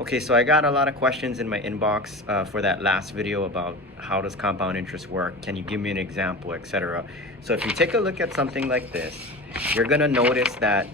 Okay, so I got a lot of questions in my inbox for that last video about how does compound interest work, can you give me an example, etc. So if you take a look at something like this, you're gonna notice that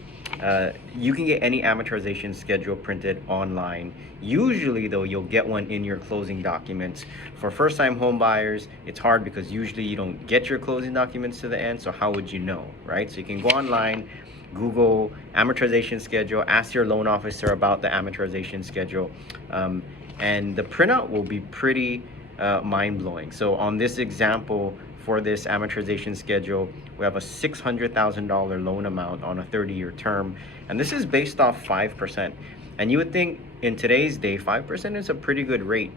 you can get any amortization schedule printed online. Usually though, you'll get one in your closing documents. For first-time home buyers, it's hard because usually you don't get your closing documents to the end, so how would you know, right? So you can go online, Google amortization schedule, ask your loan officer about the amortization schedule, and the printout will be pretty mind-blowing. So on this example, for this amortization schedule, we have a $600,000 loan amount on a 30-year term, and this is based off 5%. And you would think in today's day, 5% is a pretty good rate.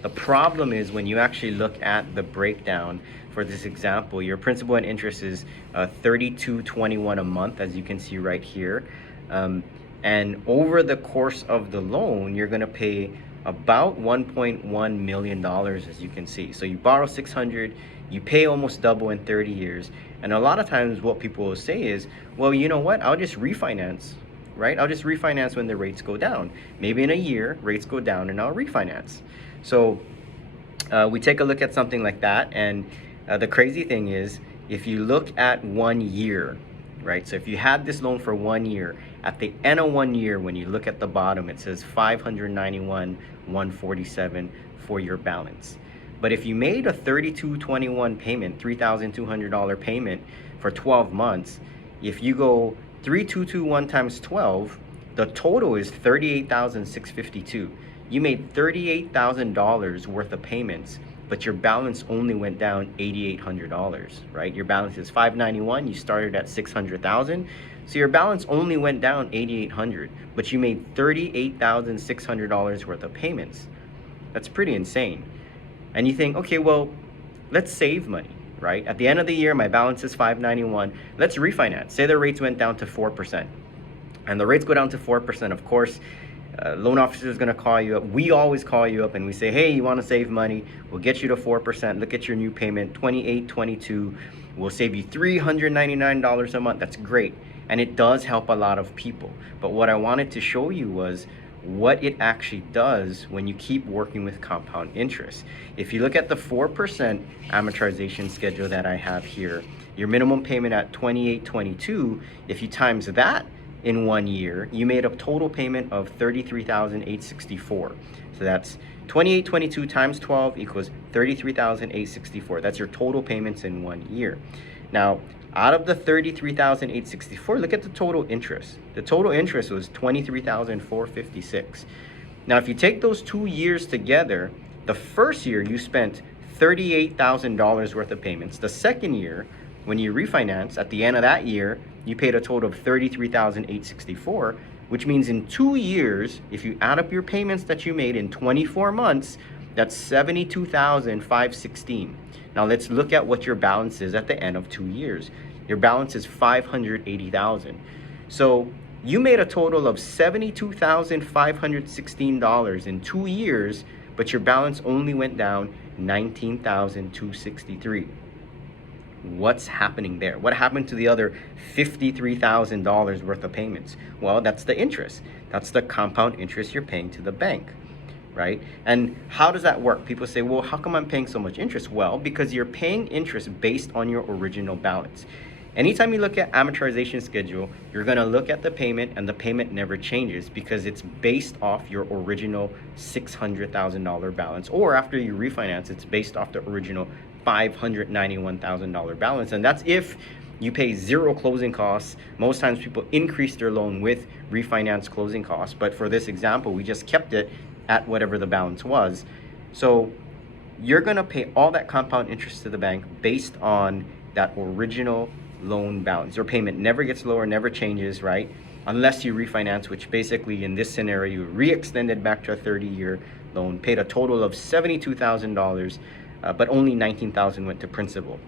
The problem is when you actually look at the breakdown for this example, your principal and interest is $32.21 a month, as you can see right here. And over the course of the loan, you're going to pay about $1.1 million, as you can see. So you borrow 600, you pay almost double in 30 years. And a lot of times what people will say is, well, you know what, I'll just refinance, right? I'll just refinance when the rates go down. Maybe in a year, rates go down and I'll refinance. So we take a look at something like that, and the crazy thing is, if you look at 1 year, right? So if you had this loan for 1 year, at the end of 1 year, when you look at the bottom, it says $591,147 for your balance. But if you made a $32.21 payment, $3,200 payment for 12 months, if you go 3,221 times 12, the total is $38,652. You made $38,000 worth of payments, but your balance only went down $8,800, right? Your balance is $591, you started at $600,000, so your balance only went down $8,800, but you made $38,600 worth of payments. That's pretty insane. And you think, okay, well, let's save money, right? At the end of the year, my balance is $591. Let's refinance. Say the rates went down to 4%. And the rates go down to 4%, of course, loan officer is going to call you up. We always call you up and we say, hey, you want to save money? We'll get you to 4%. Look at your new payment, $28.22. We'll save you $399 a month. That's great. And it does help a lot of people. But what I wanted to show you was what it actually does when you keep working with compound interest. If you look at the 4% amortization schedule that I have here, your minimum payment at $28.22, if you times that in 1 year, you made a total payment of $33,864. So that's $28.22 times 12 equals $33,864. That's your total payments in 1 year. Now, out of the $33,864, look at the total interest. The total interest was $23,456. Now, if you take those 2 years together, the first year you spent $38,000 worth of payments. The second year, when you refinance, at the end of that year, you paid a total of $33,864, which means in 2 years, if you add up your payments that you made in 24 months, that's $72,516. Now let's look at what your balance is at the end of 2 years. Your balance is $580,000. So you made a total of $72,516 in 2 years, but your balance only went down $19,263. What's happening there? What happened to the other $53,000 worth of payments? Well, that's the interest. That's the compound interest you're paying to the bank, right? And how does that work? People say, well, how come I'm paying so much interest? Well, because you're paying interest based on your original balance. Anytime you look at amortization schedule, you're going to look at the payment, and the payment never changes because it's based off your original $600,000 balance, or after you refinance, it's based off the original $591,000 balance. And that's if you pay zero closing costs. Most times people increase their loan with refinance closing costs, but for this example, we just kept it at whatever the balance was. So you're going to pay all that compound interest to the bank based on that original loan balance. Your payment never gets lower, never changes, right? Unless you refinance, which basically in this scenario, you re-extended back to a 30-year loan, paid a total of $72,000, but only $19,000 went to principal.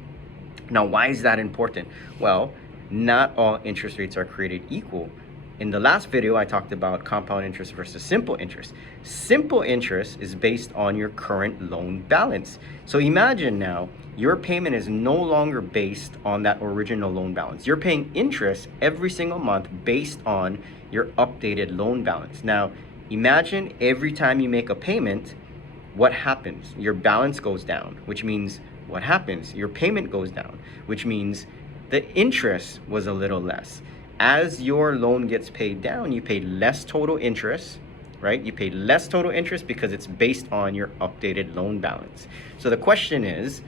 Now, why is that important? Well, not all interest rates are created equal. In the last video, I talked about compound interest versus simple interest. Simple interest is based on your current loan balance. So imagine now, your payment is no longer based on that original loan balance. You're paying interest every single month based on your updated loan balance. Now, Imagine every time you make a payment, what happens? Your balance goes down, which means what happens? Your payment goes down, which means the interest was a little less. As your loan gets paid down, you pay less total interest, right? You pay less total interest because it's based on your updated loan balance. So the question is,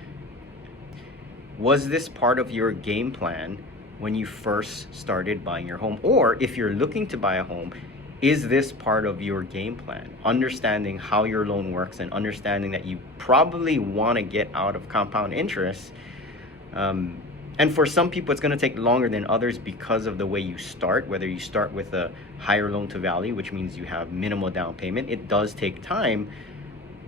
was this part of your game plan when you first started buying your home? Or if you're looking to buy a home, is this part of your game plan? Understanding how your loan works and understanding that you probably want to get out of compound interest. And for some people, it's going to take longer than others because of the way you start, whether you start with a higher loan to value, which means you have minimal down payment. It does take time,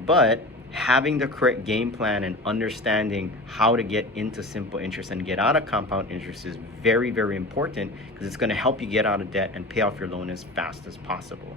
but having the correct game plan and understanding how to get into simple interest and get out of compound interest is very, very important because it's going to help you get out of debt and pay off your loan as fast as possible.